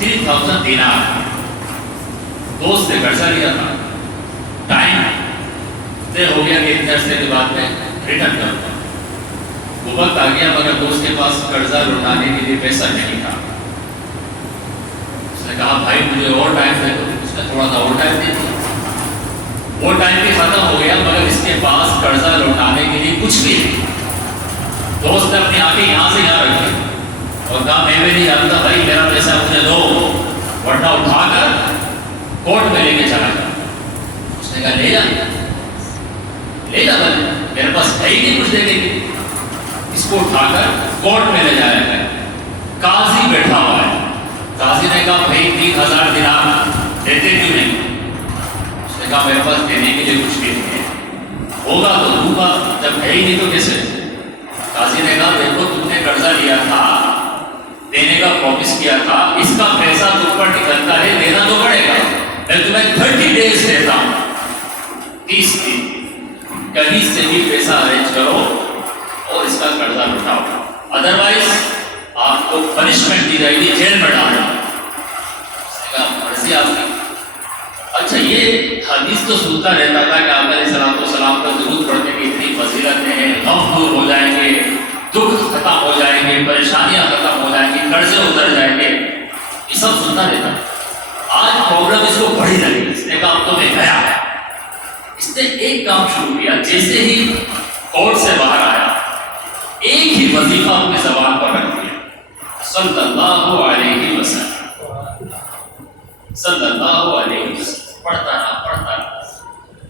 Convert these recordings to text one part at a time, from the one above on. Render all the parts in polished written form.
3000 دینار دوست سے قرضہ لیا تھا. ٹائم طے ہو گیا کہ اتنے عرصے کے بعد میں ریٹرن کروں گا. وہ وقت آ گیا مگر دوست کے پاس قرضہ لوٹانے کے لیے پیسہ نہیں تھا. اس نے کہا بھائی مجھے اور ٹائم دے دو. اس نے تھوڑا سا اور ٹائم دے دیا. وہ ٹائم بھی ختم ہو گیا مگر اس کے پاس قرضہ لوٹانے کے لیے کچھ بھی نہیں. دوست نے اپنی آنکھیں یہاں سے یہاں رکھی اور کہا میں بھی نہیں جانتا بھائی میرا پیسہ مجھے دو ورنہ اٹھا کر کورٹ میں لے کے چلا گیا. اس نے کہا لے جا بھائی میرے پاس ہے ہی نہیں کچھ دینے کے لیے. اس کو اٹھا کر کورٹ میں لے جایا گیا. قاضی بیٹھا ہوا ہے. قاضی نے کہا بھائی 3000 دینار دیتے کیوں نہیں؟ اس نے کہا میرے پاس دینے کے لیے کچھ بھی نہیں ہے. ہوگا تو دوں گا جب ہے ہی نہیں تو کیسے؟ قاضی نے کہا دیکھو تم نے قرضہ لیا تھا دینے کا پرومس کیا تھا اس کا پیسہ تم پر نکلتا ہے دینا تو پڑے گا. میں تمہیں 30 days دیتا ہوں 30 دن کہیں سے بھی پیسہ ارینج کرو اور اس کا قرضہ لوٹاؤ ادروائز آپ کو پنشمنٹ دی جائے گی جیل میں ڈالنا. مرضی آپ کی. اچھا یہ حدیث تو سنتا رہتا تھا کہ آپ علیہ السلام و سلام کا درود پڑھنے کی اتنی فضیلتیں ہیں غم دور ہو جائیں گے دکھ ختم ہو جائیں گے پریشانیاں ختم ہو جائیں گی قرضے اتر جائیں گے یہ سب سنتا رہتا. آج پروگرام اس کو بڑی لگی. اس نے کہا اب تو میں گیا. اس نے ایک کام شروع کیا. جیسے ہی کورٹ سے باہر آیا ایک ہی وظیفہ اپنی زبان پر رکھ دیا صلی اللہ علیہ وسلم صلی اللہ علیہ وسلم. پڑھتا رہا.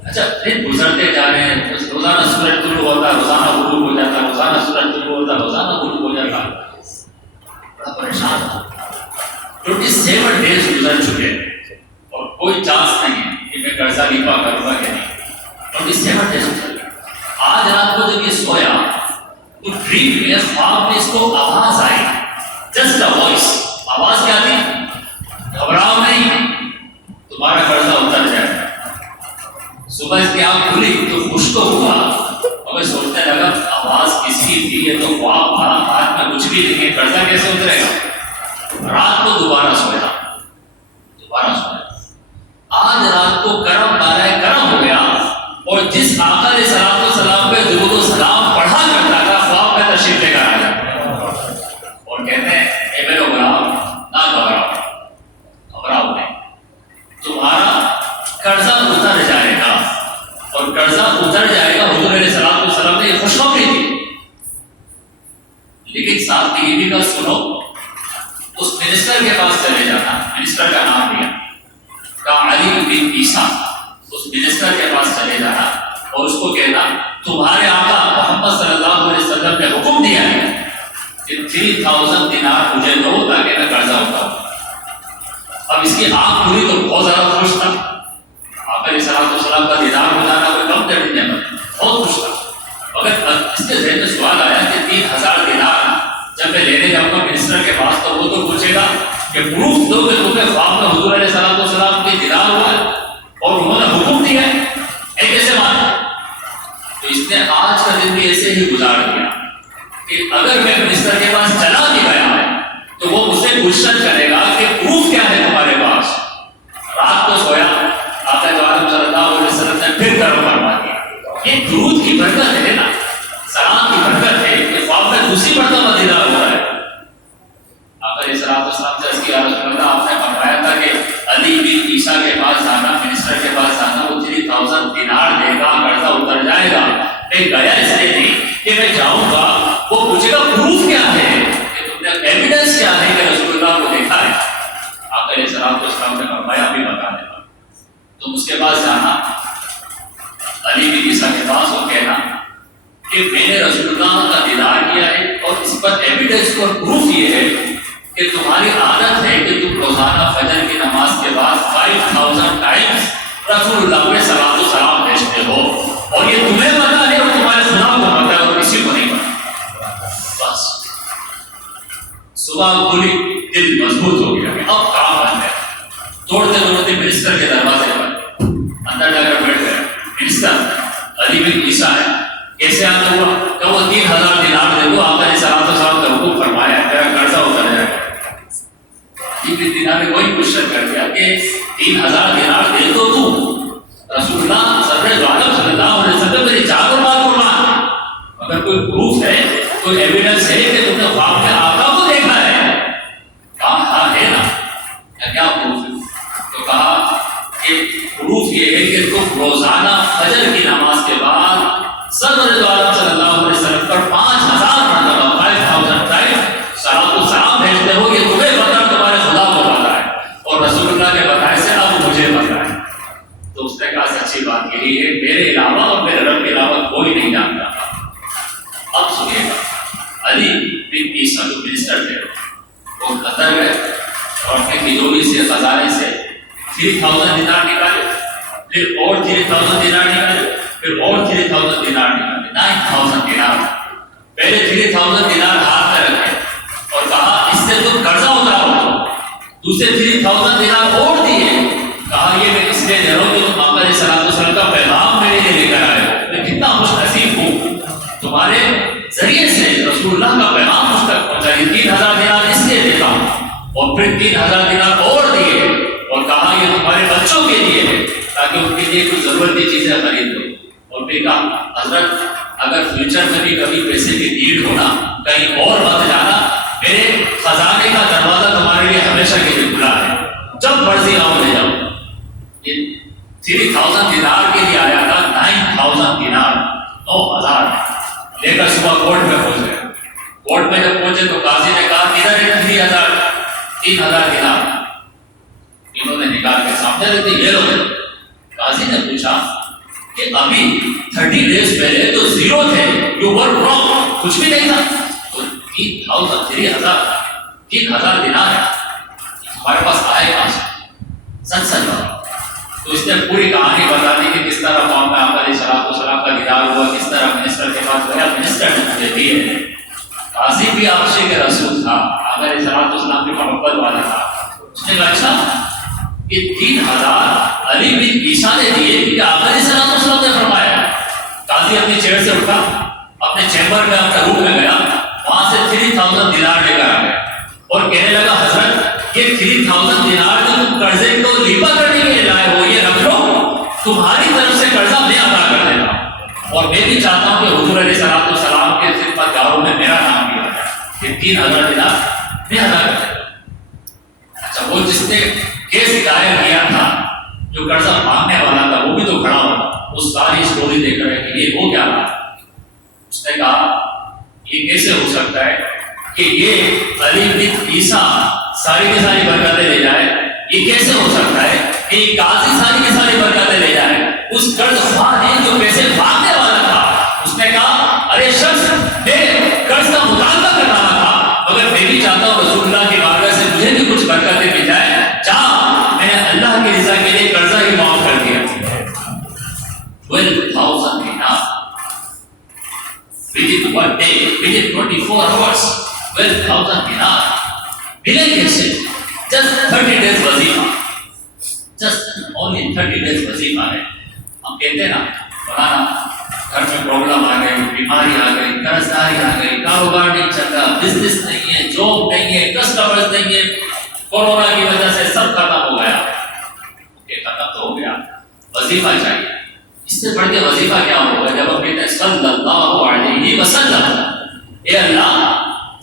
اچھا دن گزرتے جا رہے ہیں. روزانہ سورج طلوع ہوتا روزانہ غروب ہو جاتا روزانہ سورج طلوع ہوتا روزانہ غروب ہو جاتا. بڑا پریشان تھا. 27 days گزر چکے اور کوئی چانس نہیں ہے کہ میں قرضہ لپا کروں گا کہ نہیں. 27 days گزر گئے. آج رات کو جب یہ سویا تو ڈریم میں خواب میں اس کو آواز آئی. Just a voice. آواز کیا تھی؟ گھبراؤ نہیں تمہارا قرضہ اتر جائے گا. صبح اس کی آنکھ کھلی تو خوش تو ہوا اور سوچنے لگا آواز کسی کی یہ تو خواب تھا ہاتھ میں کچھ بھی نہیں ہے قرضہ کیسے اترے گا. رات کو دوبارہ سویا. آج رات کو کرم بارہ کرم ہو گیا اور جس آقا علیہ الصلوۃ والسلام پہ درود و سلام پڑھا کرتا تھا خواب میں تشریف لے کر آ جاتا اور کہتے ہیں اے میرے غلام نہ گھبراؤ نہیں تمہارا قرضہ اتر جائے گا اور قرضہ اتر جائے گا. حضور علیہ الصلوۃ والسلام نے یہ خوشخبری دی. لیکن ساتھ یہ بھی کا سنو اس منسٹر کے پاس چلے جانا. منسٹر کا نام لیا کہا علی بن عیسیٰ. اس منسٹر کے پاس چلے جانا اور اس کو کہنا تمہارے آقا محمد صلی اللہ علیہ وسلم نے حکم دیا ہے کہ 3000 دینار مجھے دو تاکہ میں قرضہ اٹھاؤں. اب اس کی آنکھ کھلی تو بہت زیادہ خوش تھا. آقا علیہ السلام کا دیدار ہو جانا کوئی کم کر نہیں بہت خوش تھا. مگر اس کے ذہن میں سوال آیا کہ 3000 دینار جب میں لینے جاؤں گا منسٹر کے پاس تو وہ تو پوچھے گا کہ پروف دو کہ تمہیں خواب میں حضور علیہ السلام کے دیدار ہوا ہے اور انہوں نے حکم دیا ہے کیسے مانا. تو اس نے آج کا دن بھی ایسے ہی گزار دیا کہ اگر میں منسٹر کے پاس چلا بھی گیا ہے تو وہ مجھ سے کوشچن کرے گا کہ پروف کیا ہے تمہارے پاس. رات کو سویا آقا صلی اللہ علیہ وسلم نے پھر کرم فرما دیا. یہ درود کی برکت ہے نا سلام کی برکت ہے کہ خواب میں دوسری مرتبہ دیدار ہو رہا ہے. آقا علیہ السلام سے اس کی رسول اللہ آپ نے فرمایا تھا کہ علی بن عیسیٰ کے پاس جانا منسٹر کے پاس جانا وہ 3000 دینار دے گا قرضہ اتر جائے گا. میں گیا اس لیے نہیں کہ میں جاؤں گا وہ پوچھے گا پروف کیا ہے کہ تم نے ایویڈنس کیا ہے کہ رسول اللہ کو دیکھا ہے. آقا علیہ السلام نے فرمایا بھی بتا دے گا. تم اس کے پاس جانا علی بن عیسیٰ کے پاس اور کہنا کہ میں نے رسول اللہ کا دیدار کیا ہے اور اس پر ایویڈنس اور پروف یہ ہے کہ تمہاری عادت ہے کہ تم روزانہ فجر کی نماز کے بعد 5000 ٹائمز رسول اللہ پہ صلاۃ و سلام بھیجتے ہو اور یہ تمہیں پتا ہے اور تمہارے خدا کو پتا ہے اور کسی کو نہیں پتا. بس صبح کھلی دل مضبوط ہو گیا کہ اب کام بن گیا. دوڑتے دوڑتے منسٹر کے دروازے پر اندر جا کر بیٹھ گئے. منسٹر علی بن عیسیٰ ہے کیسے آنا ہوا کہ وہ 3000 دینار دے دو. آقا علیہ السلام کا حکم فرمایا ہے میرا قرضہ اتر جائے گا. علی بن دینار نے وہی کوشچن کر دیا کہ 3000 دینار دے تو رسول اللہ صلی اللہ علیہ وسلم میری جان و مال قربان. اگر کوئی پروف ہے، کوئی ایویڈنس ہے کہ تم نے خواب میں آقا کو دیکھا ہے؟ کہا ہاں ہے نا. کیا پروف ہے؟ تو کہا کہ پروف یہ ہے کہ تم روزانہ فجر کی نماز کے بعد صلی اللہ علیہ وسلم پر 5000 مرتبہ 5000 ٹائم صلاۃ و سلام بھیجتے ہو. یہ تمہیں پتہ تمہارے خدا کو پتہ ہے اور رسول اللہ کے بتائے سے اب مجھے پتہ ہے. تو اس نے کہا سچی بات یہی ہے، میرے علاوہ اور میرے رب کے علاوہ کوئی نہیں جانتا. اب سنیے گا، علی بن عیسیٰ جو منسٹر تھے وہ قطر گئے اور اپنے تجوری سے خزانے سے 3000 دینار نکالے، پھر اور 3000 دینار نکالے، پھر اور 3000 دینار نکالے، 9000 دینار. پہلے 3000 دینار ہاتھ میں رکھے اور کہا اس سے تم قرضہ اتارو. دوسرے 3000 دینار اور دیے، کہا یہ میں اس لیے دے رہا ہوں کہ تم آقا علیہ الصلوۃ والسلام کا پیغام میرے لیے لے کر آئے ہو. میں کتنا خوش نصیب ہوں تمہارے ذریعے سے رسول اللہ کا پیغام مجھ تک پہنچا. 3000 دینار اس لیے دیتا ہوں. اور پھر 3000 دینار اور دیے اور کہا یہ تمہارے بچوں کے لیے ہے تاکہ ان کے لیے کوئی ضرورت کی چیزیں خرید دو. اور پھر کہا حضرت اگر فیوچر میں بھی کبھی پیسے کی نیڈ ہونا، کہیں اور مت جانا، میرے خزانے کا دروازہ تمہارے لیے ہمیشہ کے لیے کھلا ہے، جب مرضی آؤ لے جاؤ. یہ 3000 دینار کے لیے آیا تھا، 9000 دینار 9000 لے کر صبح کورٹ میں پہنچ گئے. کورٹ میں جب پہنچے تو قاضی نے کہا ادھر ہے 3000 دینار. انہوں نے نکال کے سامنے رکھ دی، یہ لو. قاضی نے پوچھا کہ ابھی 30 ڈیز پہلے تو زیرو تھے، یو ور رانگ، کچھ بھی نہیں تھا. تو 3000 دینار ہمارے پاس آئے کہاں سے؟ سچ سچ بات. تو اس نے پوری کہانی بتا دی کہ کس طرح قوم میں آقا علیہ السلام کا دیدار ہوا، کس طرح منسٹر کے پاس گیا، منسٹر نے مجھے دیے. قاضی بھی عاشق کے رسول تھا، آقا علیہ السلام کی محبت والا تھا. اس نے کہا اچھا یہ 3000 علی بن عیسیٰ نے دیے کہ آقا علیہ السلام نے فرمایا. قاضی اپنی چیئر سے اٹھا، اپنے چیمبر میں اپنے روم میں گیا، وہاں سے 3000 دینار لے کر آ گیا اور کہنے لگا حضرت یہ 3000 دینار جو تم قرضے کو لیپا کرنے کے لیے لائے ہو یہ رکھ لو، تمہاری طرف سے قرضہ میں ادا کر دیتا ہوں. اور میں بھی چاہتا ہوں کہ حضور علیہ السلام کے خدمت گاروں میں میرا نام بھی آ جائے. یہ 3000 دینار میں ادا کر دیتا ہوں. اچھا وہ جس نے کیس دائر کیا تھا، جو قرضہ مانگنے والا تھا، وہ بھی تو کھڑا ہوا، اس ساری اسٹوری دیکھ رہے کہ یہ ہو کیا رہا. اس نے کہا یہ کیسے ہو سکتا ہے کہ یہ علی بن عیسیٰ ساری کی ساری برکتیں لے جائے؟ یہ کیسے ہو سکتا ہے کہ یہ قاضی ساری کی ساری برکتیں لے جائے؟ اس قرض خواہ نے جو پیسے مانگنے والا تھا، اس نے کہا ارے شخص میں قرض کا مطالبہ کر رہا تھا مگر میں بھی چاہتا ہوں رسول اللہ کی بارگاہ سے مجھے بھی کچھ برکتیں مل جائیں. جہاں میں نے اللہ کی رضا کے لیے قرضہ ہی معاف کر دیا. 12,000 دینار within 1 day, within 24 hours, 12,000 dinar. ملے کیسے؟ Just 30 days وظیفہ. Just only 30 days وظیفہ ہے. ہم کہتے ہیں نا مولانا گھر میں پرابلم آ گئی، بیماری آ گئی، قرضداری آ گئی، کاروبار نہیں چل رہا، بزنس نہیں ہے، جاب نہیں ہے، کسٹمرز نہیں ہے، کورونا کی وجہ سے سب ختم ہو گیا. یہ ختم تو ہو گیا، وظیفہ چاہیے. اس سے بڑھ کے وظیفہ کیا ہوگا جب ہم کہتے ہیں صلی اللہ علیہ وسلم، اے اللہ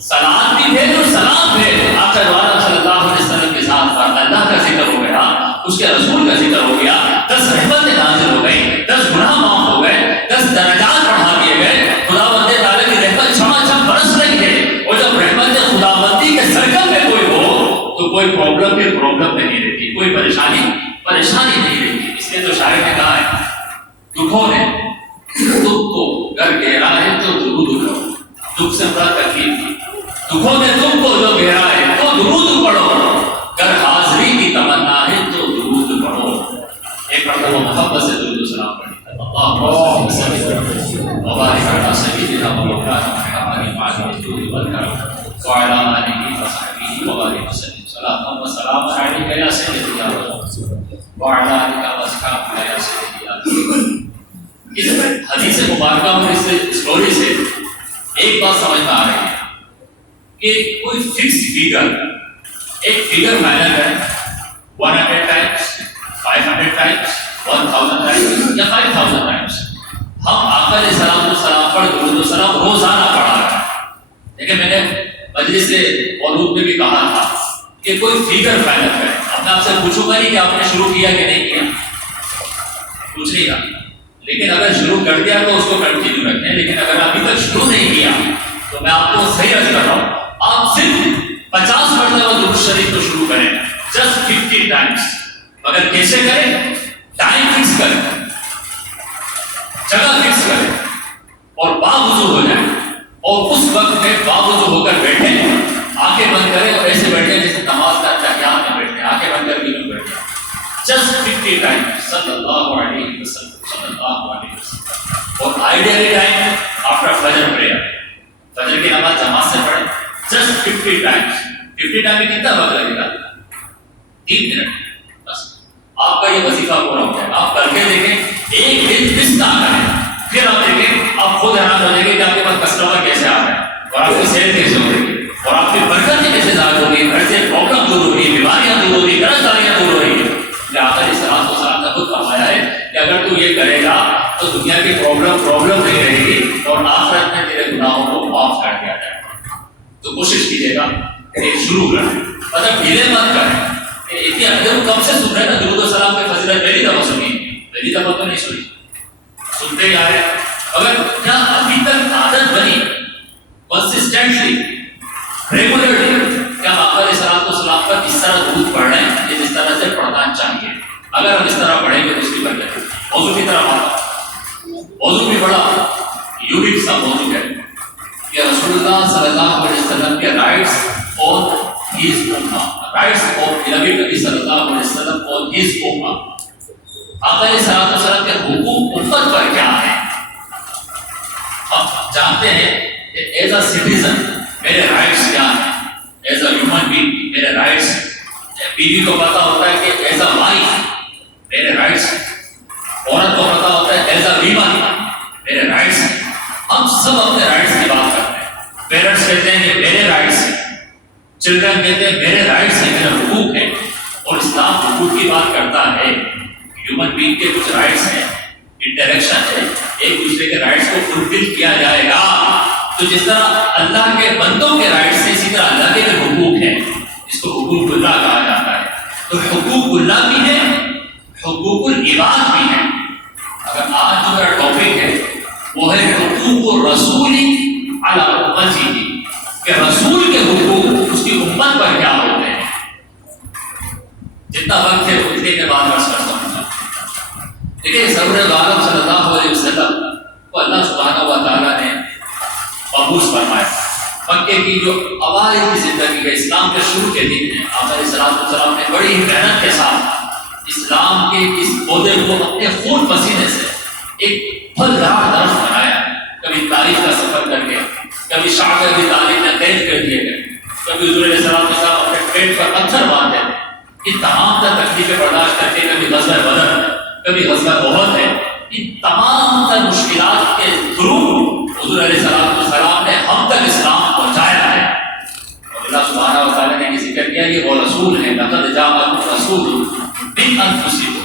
سلام بھی بھیج اور سلام بھیج. آقا دوارا صلی اللہ علیہ وسلم کے ساتھ اللہ کا ذکر ہو گیا، اس کے رسول کا ذکر ہو گیا، 10 رحمتیں نازل ہو گئی، 10 گناہ معاف ہو گئے، 10 درجات بڑھا دیے گئے. خداوند تعالیٰ کی رحمت چھما چھم برس رہی ہے. اور جب رحمت خداوندی کے سرکل میں کوئی ہو تو کوئی پرابلم نہیں رہتی، کوئی پریشانی نہیں رہتی. اس لیے تو شاعر نے کہا ہے دکھوں نے دکھ کو گر گہرا ہے تو درود پڑھو. دکھ سے بڑا تکلیف تھی. دکھوں نے دکھ کو جو گہرا ہے تو درود پڑھو. گر حاضری کی تمنا ہے تو درود پڑھو. ایک مرتبہ محبت سے درود و سلام پڑھیں. اللهم صل وبارك على سيدنا ومولانا محمد وعلى آله وصحبه وبارك وسلم. صلاة وسلام عليك يا سيدي يا رسول وعلى آلك وأصحابك يا سيدي يا رسول. اس حدیث مبارکہ اور اس اسٹوری سے ایک بات سمجھ میں آ رہی ہے کہ کوئی فکس فگر ایک فگر فائنل ہے 100 ٹائمس 500 ٹائمس 1000 ٹائمس یا 5000 ٹائمس. ہم آقا علیہ السلام پر درود و سلام روزانہ پڑھا رہے ہیں. لیکن میں نے مجلس موضوع میں بھی کہا تھا کہ کوئی فگر فائنل کرے. اپنے آپ سے پوچھوں گا نہیں کہ آپ نے شروع کیا کہ نہیں کیا, کچھ نہیں کہا. لیکن اگر شروع کر دیا تو اس کو کنٹینیو رکھیں. لیکن اگر ابھی تک شروع نہیں کیا تو میں آپ کو صحیح عرض کر رہا ہوں, آپ صرف 50 مرتبہ درود شریف کو شروع کریں, جسٹ 50 ٹائمس. مگر کیسے کریں؟ ٹائم فکس کریں, جگہ فکس کریں اور باوضو ہو جائیں, اور اس وقت میں باوضو ہو کر بیٹھیں, آنکھیں بند کریں اور ایسے بیٹھیں جیسے نماز کا تحیات میں بیٹھیں, آنکھیں بند کر کے بیٹھیں. جسٹ 50 ٹائمس صلی اللہ علیہ وسلم صلی اللہ علیہ وسلم. اور آئیڈیلی ٹائم آفٹر فجر پریئر, فجر کی نماز جماعت سے پڑھیں. Just 50 Times. 50 ٹائم میں کتنا وقت لگے گا؟ 3 منٹ بس. آپ کا یہ وظیفہ پورا ہو جائے گا. آپ کر کے دیکھیں, ایک دن مس نہ کریں, پھر آپ دیکھیں آپ خود حیران ہو جائیں گے کہ آپ کے پاس کسٹمر کیسے آ رہے ہیں, اور آپ کی صحت کیسے ہو رہی ہے, اور آپ کی برکت کیسے ظاہر ہو رہی ہے, گھر سے پرابلم دور ہو رہی ہے, بیماریاں دور ہو رہی ہے, قرض داریاں دور ہو رہی ہے. آقا علیہ السلام نے خود فرمایا ہے کہ اگر تو یہ کرے گا تو دنیا کی پرابلم نہیں رہے گی, اور آخرت میں تیرے گناہوں کو معاف کر دیا جائے گا. تو کوشش کیجیے گا کہ شروع کریں, مطلب ڈھیلے مت کریں. کب سے سن رہے ہیں نا درود و سلام کی فضیلت؟ پہلی دفعہ سنی, پہلی دفعہ تو نہیں سنی, سنتے ہی آ رہے ہیں. اگر کیا ابھی تک عادت بنی کنسسٹنٹلی ریگولرلی کیا آقا علیہ السلام پر اس طرح درود پڑھ رہے ہیں جس طرح سے پڑھنا چاہیے؟ اگر ہم اس طرح پڑھیں گے تو اس کی برکت ہے. موضوع کی طرف آتا, موضوع بھی بڑا یونیک سا موضوع ہے کہ رسول اللہ صلی اللہ علیہ وسلم کے رائٹس اور ہیز امہ, رائٹس آف نبی نبی صلی اللہ علیہ وسلم اور ہیز امہ. آقا علیہ السلام کے حقوق امت پر کیا ہے؟ ہم جانتے ہیں کہ ایز اے سٹیزن میرے رائٹس کیا ہیں, ایز اے ہیومن بینگ میرے رائٹس. بیوی کو پتا ہوتا ہے کہ ایز اے وائف میرے رائٹس, عورت کو پتا ہوتا ہے ایز اے ویمن میرے رائٹس. ہم سب اپنے رائٹس کی بات کرتے ہیں. پیرنٹس کہتے ہیں کہ میرے رائٹس ہیں, چلڈرن کہتے ہیں میرے رائٹس ہیں, میرے حقوق ہیں. اور اسلام حقوق کی بات کرتا ہے. ہیومن بینگ کے کچھ رائٹس ہیں, انٹریکشن ہے, ایک دوسرے کے رائٹس کو فلفل کیا جائے گا. تو جس طرح اللہ کے بندوں کے رائٹس ہیں, اسی طرح اللہ کے حقوق ہیں, اس کو حقوق اللہ کہا جاتا ہے. تو حقوق اللہ بھی ہے, حقوق العباد بھی ہے. اگر آج جو میرا ٹاپک ہے وہ ہے حقوق الرسول علی امتہ, کہ رسول کے حقوق اس کی امت پر کیا ہوتے ہیں. جتنا وقت ہے اتنے کے بعد عرض کرتا ہوں. دیکھیے سرور عالم صلی اللہ علیہ وسلم کو اللہ سبحانہ و تعالیٰ نے مبعوث فرمایا. مکے کی جو اوائل کی زندگی ہے, اسلام کے شروع کے دن ہیں, آپ علیہ السلام نے بڑی محنت کے ساتھ اسلام کے اس پودے کو اپنے خون پسینے سے ایک پھلدار درخت بنایا. کبھی تاریخ کا سفر کر کے, کبھی شاہ کی تعلیم میں قید کر دیے گئے, کبھی حضور علیہ السلام کے ساتھ اپنے پیٹ پر پتھر باندھے, ان تمام تر تکلیفیں برداشت کر کے, کبھی غزوہ بدر, کبھی غزوہ احد ہے, ان تمام تر مشکلات کے تھرو حضور علیہ السلام نے ہم تک اسلام پہنچایا ہے. اللہ سبحانہ و تعالیٰ نے ذکر کیا کہ وہ رسول ہے, لقد جاءکم رسول من انفسکم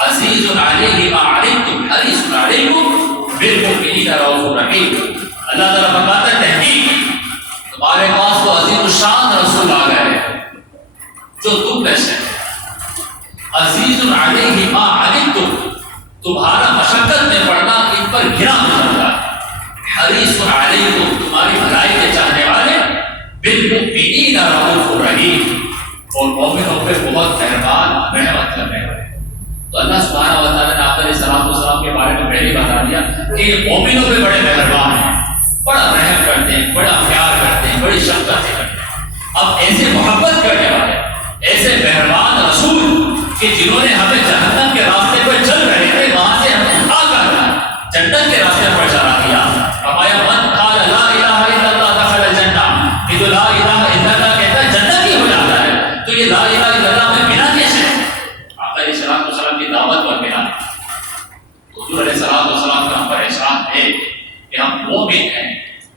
عزیز علیہ ما عنتم حریص علیکم بالمؤمنین رؤوف رحیم. اللہ تعالیٰ فرماتا ہے تحقیق تمہارے پاس تو عظیم الشان رسول آ گئے جو تم میں سے عزیز علیہ ما عنتم, تمہارا مشقت میں پڑنا ان پر گرا ہوتا ہے. حریص علیکم, تمہاری بھلائی کے چاہنے والے, بالمؤمنین رؤوف رحیم, اور مومنوں پہ بہت مہربان رحمت کرنے والے. تو اللہ سبحانہ و تعالیٰ نے آپ علیہ السلام کے بارے میں پہلے بتا دیا کہ یہ مومنوں پہ بڑے مہربان ہیں, بڑا رحم کرتے ہیں, بڑا پیار کرتے ہیں, بڑی شفقت کرتے ہیں. اب ایسے محبت کرنے والے, ایسے مہربان رسول کہ جنہوں نے ہمیں جہنم کے راستے پر چل رہے تھے وہاں سے ہمیں اٹھا کر جنت کے راستے پر چلا دیا. فرمایا من قال لا الہ الا اللہ دخل الجنہ, کہ جو لا الہ الا اللہ کہتا ہے جنت ہی ہو جاتا ہے. تو یہ لا الہ الا اللہ میں بنا کیسے؟ آقا علیہ السلام کی دعوت پر بنا. حضور علیہ السلام کا ہم پر احسان ہے کہ ہم مومن ہیں,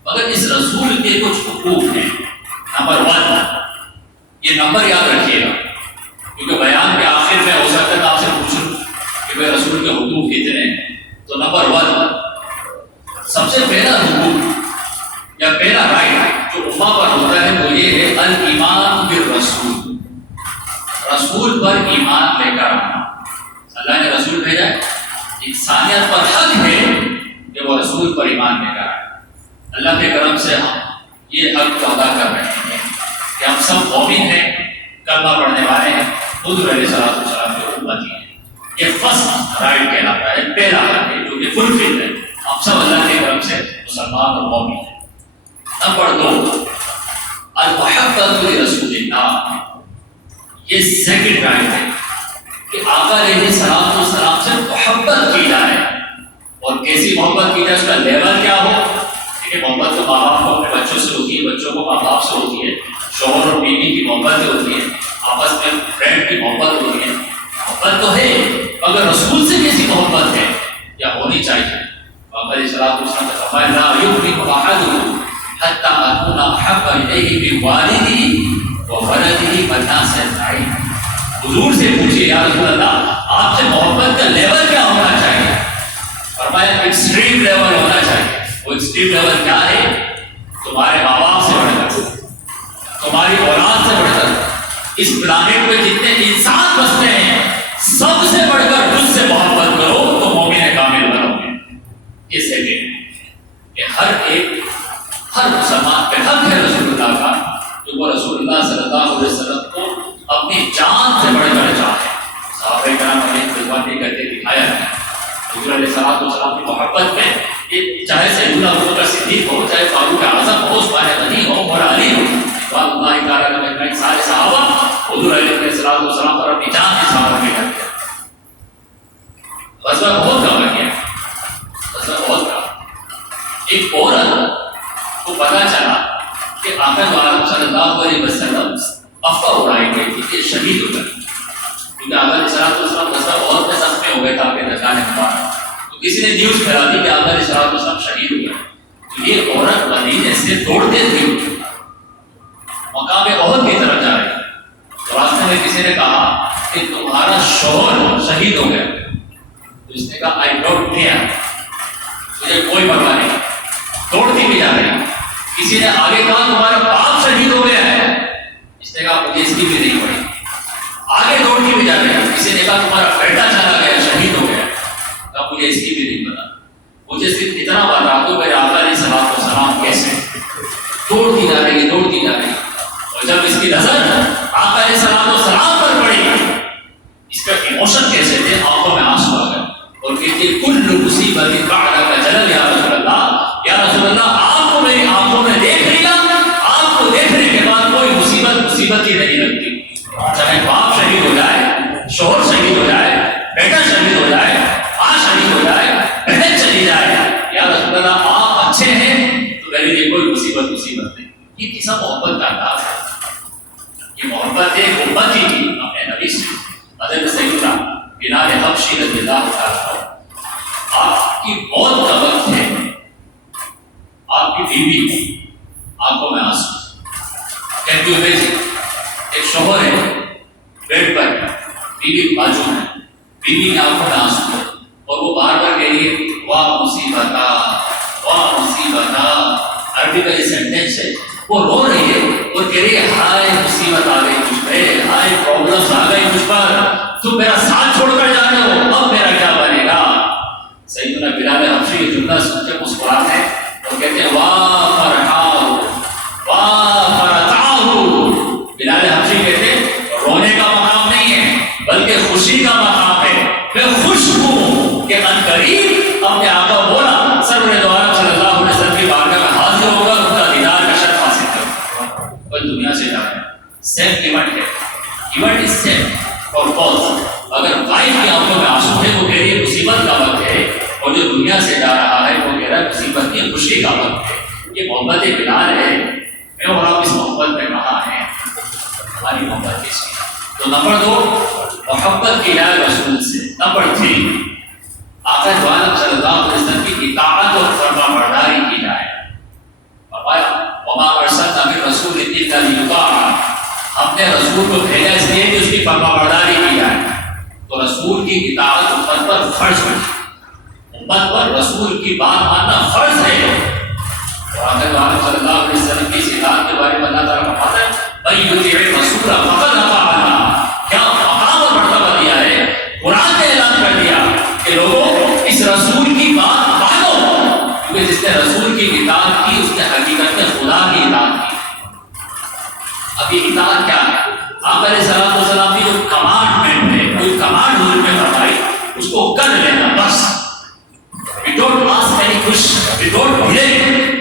مگر اس رسول کے کچھ حقوق ہیں. نمبر 1, یہ نمبر یاد رکھیے گا، کیونکہ بیان کے آخر میں ہو سکتا ہے آپ سے پوچھوں کہ بھائی رسول کے حقوق کتنے ہیں، تو نمبر 1 سب سے پہلا حقوق یا پہلا رائٹ جو امہ پر ہوتا ہے وہ یہ ہے الایمان بالرسول، رسول پر ایمان لے کر آنا۔ اللہ نے رسول بھیجا ہے، انسانیت پر حق ہے کہ وہ رسول پر ایمان لے کر آئے۔ اللہ کے کرم سے ہم یہ حق ادا کر رہے ہیں کہ ہم سب مومن ہیں، کلمہ پڑھنے والے ہیں، حضور علیہ السلام کے امتی ہیں۔ یہ فرسٹ رائٹ کہلاتا ہے، پہلا حق ہے جو کہ فلفل ہے، ہم سب اللہ کے کرم سے مسلمان اور مومن ہیں۔ نمبر 2 المحبت لرسول اللہ، یہ سیکنڈ رائٹ ہے کہ آقا علیہ السلام سے محبت کی جائے، اور کیسی محبت کی جائے، اس کا لیول کیا ہو۔ دیکھیے محبت تو ماں باپ کو اپنے بچوں سے ہوتی ہے، بچوں کو ماں باپ سے ہوتی ہے، شوہر اور بیوی کی محبت ہوتی ہے، آپس میں فرینڈ کی محبت ہوتی ہے، محبت تو ہے، مگر رسول سے کیسی محبت ہے یا ہونی چاہیے۔ آقا علیہ السلام نے فرمایا لا یؤمن احدکم حتی اکون احب الیہ من والدہ وولدہ والناس اجمعین۔ حضور سے پوچھے یا رسول اللہ آپ سے محبت کا لیول کیا ہونا چاہیے؟ فرمایا ایکسٹریم لیول ہونا چاہیے۔ وہ ایکسٹریم لیول کیا ہے؟ تمہارے ماں باپ سے بڑھ کر، تمہاری اولاد سے بڑھ کر، اس پلانٹ پہ جتنے انسان بستے ہیں سب سے بڑھ کر مجھ سے محبت کرو تو مومن کامل بنو گے۔ یہ سیکنڈ کہ ہر مسلمان پہ حق ہے رسول اللہ کا، جو وہ رسول اللہ صلی اللہ علیہ وسلم کو اپنی جان سے بڑھ کر چاہے۔ صحابہ کرام نے قربانی کر کے دکھایا ہے حضور علیہ السلام کی محبت میں، چاہے سیدنا ابوبکر صدیق ہو، چاہے فاروق اعظم ہو، عثمان غنی ہو، مولا علی ہو، رضوان اللہ تعالیٰ عنہم اجمعین، سارے صحابہ حضور علیہ السلام پر اپنی جان کی سواری کر دیا۔ غزوہ بہت کم کیا، غزوہ بہت کم۔ ایک عورت کو پتا چلا کہ آقا صلی اللہ علیہ وسلم افواہ اڑائی گئی تھی کہ شہید ہو گئے، کیونکہ آقا علیہ السلام غزوہ بہت میں زخمی ہو گئے تھے آپ کے درگاہ میں، تو کسی نے نیوز پھیلا دی کہ آقا علیہ السلام شہید ہو گئے۔ تو یہ عورت مدینے سے دوڑتے ہوئے مقام احد کی طرف جا رہی، تو راستے میں کسی نے کہا کہ تمہارا شوہر شہید ہو گیا، تو اس نے کہا آئی ڈونٹ کیئر، مجھے کوئی پرواہ نہیں، دوڑتی بھی جا رہی۔ کسی نے آگے کہا تمہارا باپ شہید ہو گیا ہے، اس نے کہا مجھے اس کی بھی نہیں پڑی، آگے دوڑتی بھی جا رہی۔ کسی نے کہا تمہارا بیٹا چلا گیا، شہید ہو گیا، کہا مجھے اس کی بھی نہیں پتا، مجھے صرف اتنا بتا دو میرے آقا علیہ السلام کیسے۔ دوڑتی جا رہی، دوڑتی جا رہی، اور جب اس کی نظر آقا علیہ السلام پر پڑی، اس کا ایموشن کیسے تھے، آنکھوں میں آنسو آ گئے اور کہتے کل مصیبت بعدک جلل یا رسول اللہ، یا رسول اللہ آپ کو میری آنکھوں میں دیکھ لیا، آپ کو دیکھنے کے بعد کوئی مصیبت ہی نہیں لگتی، چاہے باپ شہید ہو جائے، شوہر شہید ہو جائے، بیٹا شہید ہو جائے، ماں شہید ہو جائے، بہن چلی جائے، یا رسول اللہ آپ اچھے ہیں تو میرے لیے کوئی مصیبت نہیں۔ یہ کیسا محبت کا انداز ہے؟ یہ محبت ہے امتی کی اپنے نبی سے۔ حضرت سیدنا بلال حبشی رضی اللہ تعالیٰ آپ کی موت کا وقت ہے، آپ کی بیوی آنکھوں میں آنسو، کہتی ہوئے ایک شوہر ہے بیڈ پر، بیوی بازو ہے، بیوی کی آنکھوں میں آنسو ہے، اور وہ بار بار کہہ رہی ہے واہ مصیبتا، واہ مصیبتا، عربی کا یہ سینٹینس ہے، وہ رو رہی ہے اور کہہ رہی ہے ہائے مصیبت آ گئی مجھ پہ، ہائے پرابلمس آ گئی مجھ پر، تم میرا ساتھ چھوڑ کر جاتے ہو، اب میرا کیا بنے گا؟ سیدنا بلال حبشی یہ جملہ سن کے مسکراتے ہیں اور کہتے ہیں واہ فرحاؤ، واہ فرحاؤ۔ بلال حبشی کہتے ہیں رونے کا مقام نہیں ہے بلکہ خوشی کا مقام ہے، میں خوش ہوں کہ عنقریب اپنے آقا بولا سرور دو عالم صلی اللہ علیہ وسلم کی بارگاہ میں حاضر ہوگا، ان کا دیدار کا شرف حاصل کروں، کوئی دنیا سے جا رہا ہے، سیلف ایونٹ ہے، ایونٹ از سیلف اور فالس۔ اگر وائف کی آنکھوں میں آنسو ہے وہ کہہ رہی ہے مصیبت کا وقت ہے، اور جو دنیا سے جا رہا ہے وہ کہہ رہا ہے مصیبت کی خوشی کا وقت ہے۔ یہ محبت بلال ہے، میں اور آپ اس محبت میں کہاں ہیں؟ ہماری محبت کس کی؟ تو نمبر 2 محبت کی جائے رسول سے۔ نمبر 3 آقا عالم صلی اللہ علیہ وسلم کی اطاعت اور فرما برداری کی جائے۔ فرمایا وما ارسلنا من رسول الا لیطاع ہم نے رسول کو بھیجا اس لیے کہ اس کی فرمانبرداری کی جائے، تو رسول کی اطاعت امت پر فرض ہے، امت پر رسول کی بات ماننا فرض ہے۔ صلی اللہ علیہ وسلم کی اطاعت کے بارے میں اللہ تعالیٰ فرماتا ہے بھائی یطیع الرسول فقد اطاع اللہ، کیا مقام اور مرتبہ دیا ہے، قرآن نے اعلان کر دیا کہ لوگوں اس رسول کی بات مانو، کیونکہ جس نے رسول کی اطاعت کی اس نے حقیقت میں خدا کی اطاعت کی۔ اب یہ اطاعت کیا ہے؟ آپ علیہ السلام کی جو کمانڈمنٹ ہے، جو کمانڈ حضور نے فرمائی اس کو کر لینا بس، we don't ask any question, we don't believe،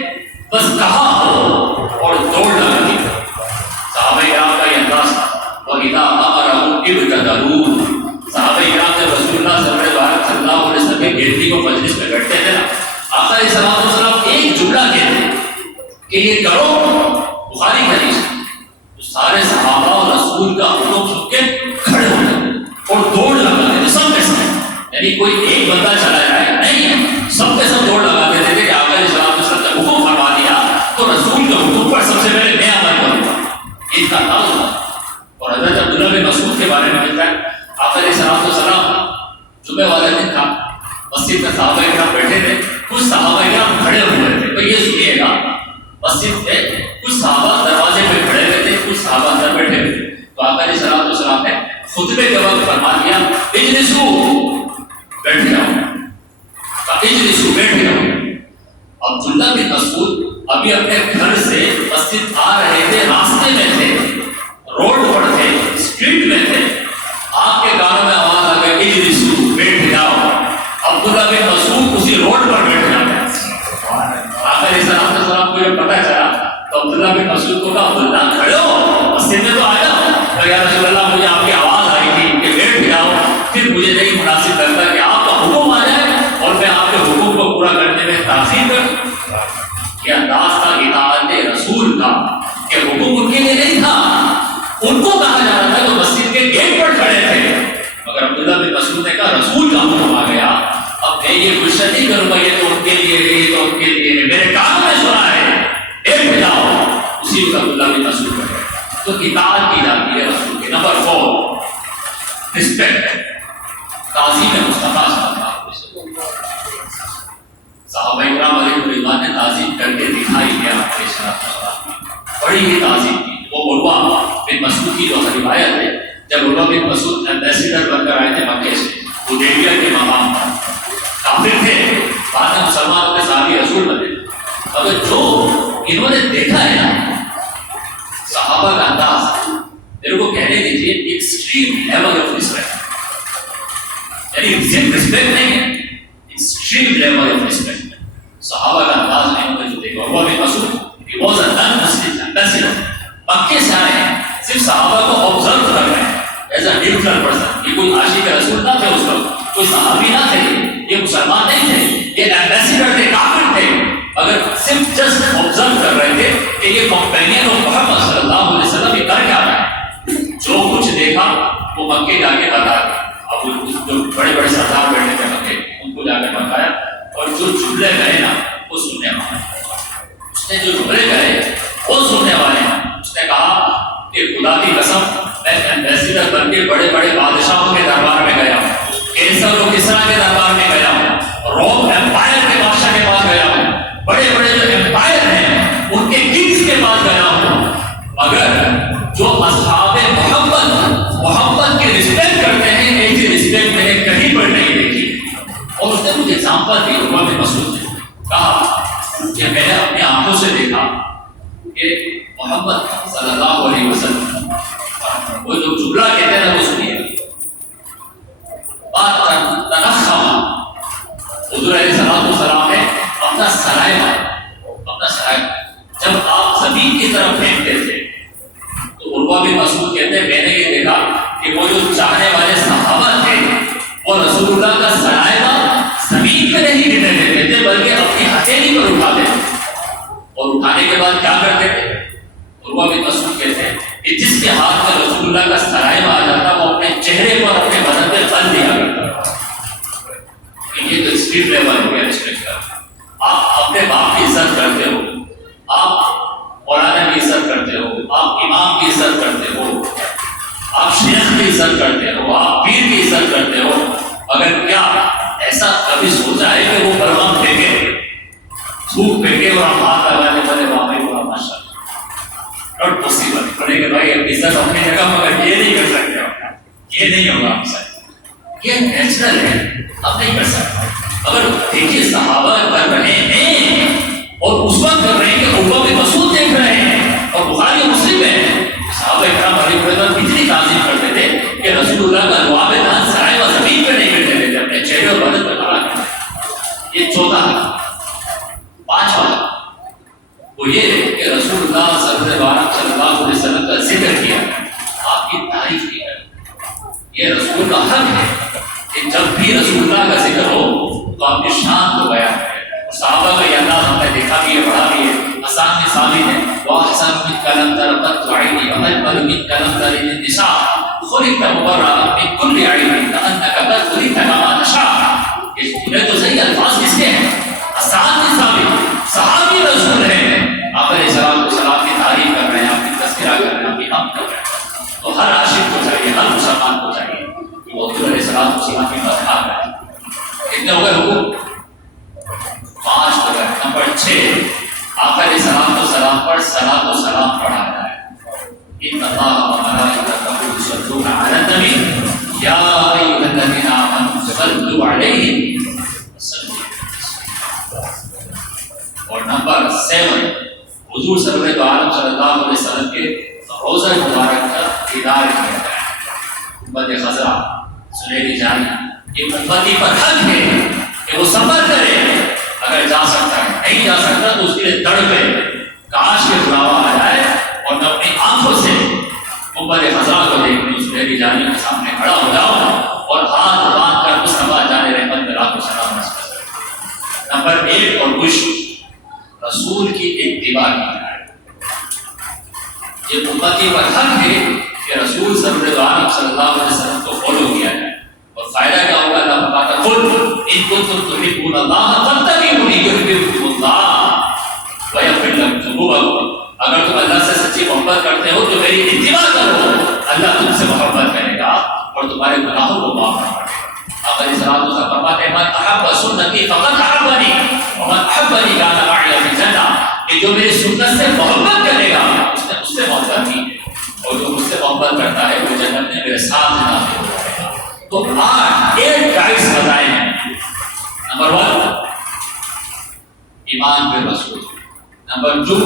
بس کہا ہو اور دوڑ لگا دی۔ صحابہ کرام کا یہ انداز تھا، وَإِذَا أَمَرَهُمْ ابْتَدَرُوهُ۔ صحابہ کرام جب رسول اللہ صلی اللہ علیہ وسلم کے گردی کو مجلس میں بیٹھتے تھے نا، آقا علیہ السلام ایک جملہ کہتے کہ یہ کرو، بخاری کا حدیث، سارے صحابہ اور رسول کا حکم سن کے کھڑے ہو گئے اور دوڑ لگاتے تھے سب کے ساتھ، یعنی کوئی ایک بندہ چلا جائے نہیں، سب کے ساتھ دوڑ لگاتے تھے کہ آقا علیہ السلام نے حکم فرما دیا تو رسول کے حکم پر سب سے پہلے میں عمل کروں گا، ان کا انداز ہوتا۔ اور حضرت عبداللہ بن مسعود کے بارے میں ملتا ہے آقا علیہ السلام جمعے والا دن تھا، مسجد میں صحابہ کرام بیٹھے تھے، کچھ صحابہ کرام کھڑے ہوئے تھے، تو یہ سنیے گا مسجد میں کچھ صحابہ دروازے پہ کھڑے ہوئے تھے، کچھ صحابہ اندر بیٹھے ہوئے تھے، تو آقا علیہ السلام نے خطبے کے وقت فرما دیا اجلسو، بیٹھ جاؤ، اجلسو، بیٹھ جاؤ۔ عبداللہ بن مسعود ابھی اپنے گھر سے مسجد آ رہے تھے، راستے میں تھے، روڈ پر تھے، اسٹریٹ میں تھے، آپ کے کانوں میں آواز آ گئی اجلسو، بیٹھ جاؤ۔ عبداللہ بن مسعود اسی روڈ پر بیٹھ جاتے ہیں۔ آقا علیہ السلام کو جب پتہ چلا تو عبداللہ بن مسعود کو کہا عبداللہ کھڑے ہو، مسجد میں تو آ جاؤ۔ یا رسول اللہ مجھے آپ کی آواز آئی تھی کہ بیٹھ جاؤ، پھر مجھے نہیں مناسب لگتا کہ آپ کا حکم آ جائے اور میں آپ کے حکم کو پورا کرنے میں تاخیر کروں۔ یہ انداز تھا اطاعت رسول کا کہ حکم ان کے لیے نہیں تھا، ان کو کہا جا رہا تھا، تو مسجد کے گیٹ پر کھڑے تھے، مگر عبداللہ بن مسعود نے کہا رسول کا حکم آ گیا، اب میں یہ کوشش نہیں کروں گا یہ تو ان کے لیے ہے، یہ تو ان کے لیے ہے، میرے کانوں میں سنا ہے، بیٹھ جاؤ۔ اسی وقت عبداللہ بن مسعود کا تو اطاعت کی جاتی ہے رسول کے۔ نمبر 4 رسپیکٹ، تعظیم مصطفیٰ صلی اللہ علیہ وسلم۔ صحابہ کرام علیہ رضوان نے تعظیم کر کے دکھائی ہے، بڑی ہی تعظیم کی۔ وہ عروہ بن مسعود کی جو روایت ہے، جب عروہ بن مسعود ایمبیسیڈر بن کر آئے تھے مکے سے حدیبیہ کے مقام پر، کافر تھے، بعد میں مسلمانوں کے صحابی رسول بنے، مگر جو انہوں نے دیکھا ہے نا صحابہ کا انداز، میرے کو کہنے دیجیے ایکسٹریم لیول آف رسپیکٹ، یعنی صرف رسپیکٹ نہیں ہے، ایکسٹریم لیول آف رسپیکٹ۔ صحابہ کا انداز میں انہوں نے جو دیکھا، عروہ بن مسعود he was a non-Muslim ambassador، مکے سے آئے ہیں، صرف صحابہ کو آبزرو کر رہے ہیں ایز اے نیوٹرل پرسن، یہ کوئی عاشق رسول نہ تھے اس وقت، کوئی صحابی نہ تھے، یہ مسلمان نہیں تھے، یہ ایمبیسیڈر تھے، کافر تھے، اگر صرف جسٹ آبزرو کر رہے تھے کہ یہ کمپینین آف محمد صلی اللہ علیہ وسلم یہ کر کیا رہا ہے، جو کچھ دیکھا وہ مکے جا کے بتا دیا۔ اب جو بڑے بڑے سردار بیٹھے تھے مکے، ان کو جا کے بتایا، اور جو جملے گئے نا وہ سننے والے، اس نے جو جملے گئے وہ سننے والے ہیں۔ اس نے کہا کہ خدا کی قسم میں ایمبیسیڈر بن کے بڑے بڑے بادشاہوں کے دربار میں گیا ہوں، کیسر و کسرا کے دربار میں گیا ہوں، روم ایمپائر کے بادشاہ کے پاس گیا ہوں، بڑے بڑے جو ایمپائر ہیں ان کے کنگز کے پاس گیا ہوں، مگر جو اصحاب محمد کی رسپیکٹ کرتے ہیں ایسی رسپیکٹ میں نے کہیں پر نہیں دیکھی۔ اور اس نے مجھے ایگزامپل دی، عروہ بن مسعود نے کہا کہ میں نے اپنی آنکھوں سے دیکھا کہ محمد صلی اللہ علیہ وسلم وہ جو جملہ کہتے ہیں وہ سنیے، حضور علیہ السلام نے اپنا سرائے جب آپ زمین کی طرف پھینکتے تھے تو عروہ بن مسعود کہتے ہیں میں نے یہ دیکھا کہ وہ جو چاہنے والے صحابہ تھے وہ رسول اللہ کا سرائے زمین پہ نہیں گرنے دیتے تھے بلکہ اپنی ہتھیلی پر اٹھاتے تھے، اور اٹھانے کے بعد کیا کرتے تھے؟ عروہ بن مسعود کہتے ہیں کہ جس کے ہاتھ میں رسول اللہ کا سرائے آ جاتا وہ اپنے چہرے پر اپنے بدن پہ بل دیا کرتا۔ یہ تو ایکسٹریم لیول ہو گیا رسپیکٹ کا۔ آپ اپنے باپ کی عزت کرتے ہو، آپ مولانا کی عزت کرتے ہو، آپ امام کی عزت کرتے ہو، عزت کرتے ہو، آپ پیر کی عزت کرتے ہو، اگر کیا ایسا کبھی سوچا ہے کہ وہ بلغم پھینکے، تھوک پھینکے اور ہم ہاتھ لگانے والے واقعی بڑا ماشاء اللہ ناٹ پاسبل بولے کہ بھائی عزت اپنی جگہ مگر یہ نہیں کر سکتے ہو، یہ نہیں ہوگا ہم سے، یہ نیچرل ہے، اب نہیں کر سکتے۔ اگر دیکھیے صحابہ کر رہے ہیں اور اس وقت کر رہے ہیں کہ عروہ بن مسعود دیکھ رہے ہیں اور بخاری و مسلم میں صحابہ کرام علیہ الرضوان کتنی تعظیم کرتے تھے کہ رسول اللہ کا لعاب دہن سرائے و زمین پہ نہیں کرتے تھے، اپنے چہرے اور بدن پہ کھڑا کرتے۔ یہ چوتھا ہے۔ پانچواں وہ یہ ہے کہ رسول اللہ صلی اللہ علیہ وسلم کا ذکر کیا، آپ کی تعریف کی ہے، یہ رسول کا حق ہے کہ جب بھی رسول اللہ کا ذکر ہو تو آپ کی شان کو بیان کریں۔ صحابہ کا یہ انداز ہم نے دیکھا بھی ہے، پڑھا بھی ہے، آسان میں ثابت ہے، وَأَحْسَنُ مِنْكَ لَمْ تَرَ قَطُّ عَيْنِي وَأَجْمَلُ مِنْكَ لَمْ تَلِدِ النِّسَاءُ خُلِقْتَ مُبَرَّأً مِنْ كُلِّ عَيْبٍ كَأَنَّكَ قَدْ خُلِقْتَ كَمَا تَشَاءُ۔ یہ پورے تو صحیح الفاظ کس کے ہیں؟ آسان میں ثابت، صحابی رسول ہیں، آپ علیہ السلام کی تعریف کر رہے ہیں، آپ کی تذکرہ کر رہے ہیں، آپ کی حمد کر رہے ہیں، تو ہر عاشق کو چاہیے، ہر مسلمان کو چاہیے کہ وہ حضور علیہ السلام کی مدح کرے۔ کتنے ہو گئے حقوق؟ 5 ہو گئے۔ نمبر 6، آپ علیہ السلام کو سلام پر صلاۃ و سلام پڑھا جائے۔ ان اللہ و ملائکتہ یصلون علی النبی یا ایھا الذین آمنوا صلوا علیہ وسلموا۔ اور نمبر 7، حضور سرور عالم صلی اللہ علیہ وسلم کے روضہ مبارک کا دیدار کیا جائے۔ امت خضرا سلیلی جانی، یہ امتی پر حق ہے کہ وہ سفر کرے، اگر جا سکتا ہے، نہیں جا سکتا تو اس کے لیے تڑپے، کاش کے بلاوا آ جائے اور میں اپنی آنکھوں سے امت خضرا کو دیکھنے اس سلیلی جانی کے سامنے کھڑا ہو جاؤں اور ہاتھ باندھ کر مصطفیٰ جان رحمت میں لاکھ سلام عرض کروں۔ نمبر 8 اور کچھ رسول کی اتباع کی جائے۔ یہ امتی پر حق ہے کہ رسول صلی اللہ علیہ وسلم کو فالو کیا جائے، اور فائدہ کیا ہوگا؟ اللہ فرماتا ہے قل ان کنتم تحبون اللہ فاتبعونی یحببکم اللہ ویغفر لکم ذنوبکم۔ اگر تم اللہ سے سچی محبت کرتے ہو تو میری اتباع کرو، اللہ تم سے محبت کرے گا اور تمہارے گناہوں کو معاف کرے گا۔ آپ علیہ السلام کو فرماتے ہیں من احب سنتی فقد احبنی ومن احبنی کان معی فی الجنہ، کہ جو میری سنت سے محبت کرے گا اس نے مجھ سے محبت کی ہے، اور جو مجھ سے محبت کرتا ہے وہ جنت میں میرے ساتھ داخل ہو جائے گا۔ تو 8 گائیڈز بتائے ہیں۔ نمبر 1 ایمان پہ رسول، نمبر 2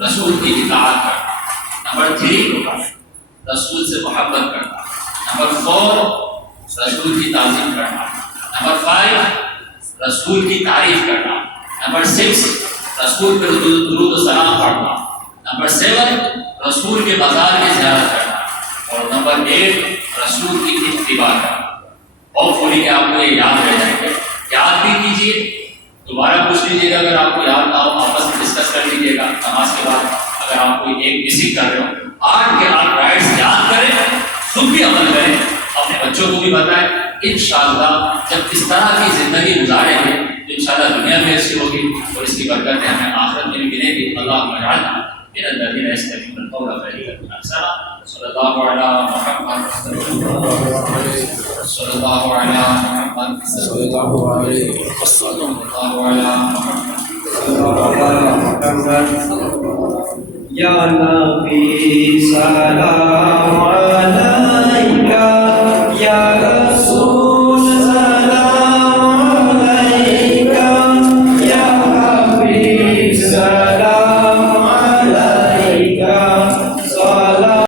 رسول کی اطاعت کرنا، نمبر 3 رسول سے محبت کرنا، نمبر 4 رسول کی تعظیم کرنا، نمبر 5 رسول کی تعریف کرنا، نمبر 6 رسول پہ درود و سلام پڑھنا، نمبر 7 رسول کے مزار کی زیارت کرنا، اور نمبر 8 رسول کی اتباع کرنا۔ اور فوری کہ آپ کو یہ یاد رہ جائیں گے، یاد بھی کیجیے، دوبارہ پوچھ لیجیے گا، اگر آپ کو یاد نہ ہو آپس میں ڈسکس کر لیجیے گا نماز کے بعد، اگر آپ کو ایک مسنگ کر رہے ہو 8 کے 8 رائٹس یاد کریں، خود بھی عمل کریں، اپنے بچوں کو بھی بتائیں۔ انشاءاللہ جب اس طرح کی زندگی گزاریں گے تو انشاءاللہ دنیا میں ایسی ہوگی اور اس کی برکتیں ہمیں آخرت میں بھی ملیں گی۔ اللہ اجعلنا من الذين يستمعون القول فيتبعون احسنه۔ صلی اللہ علی محمد صلی اللہ علی محمد صلی اللہ علیہ وسلم صلی اللہ علی محمد یا نبی سلام علیکہ یا رسول